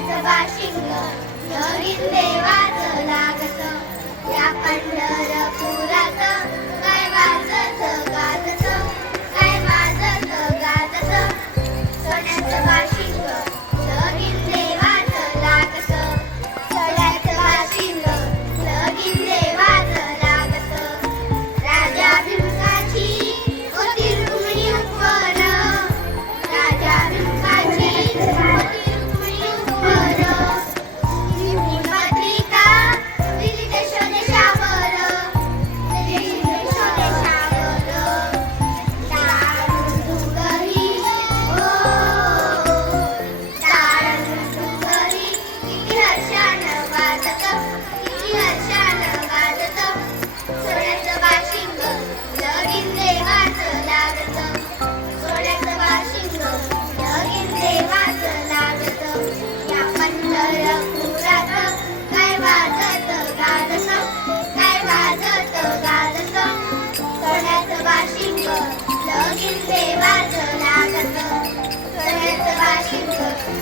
Washing नवीन देवाच लागत. या पंढर वाशिंग लगीन देवाचं लागत करत washing.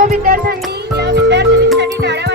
a pintar esa niña, a pintar.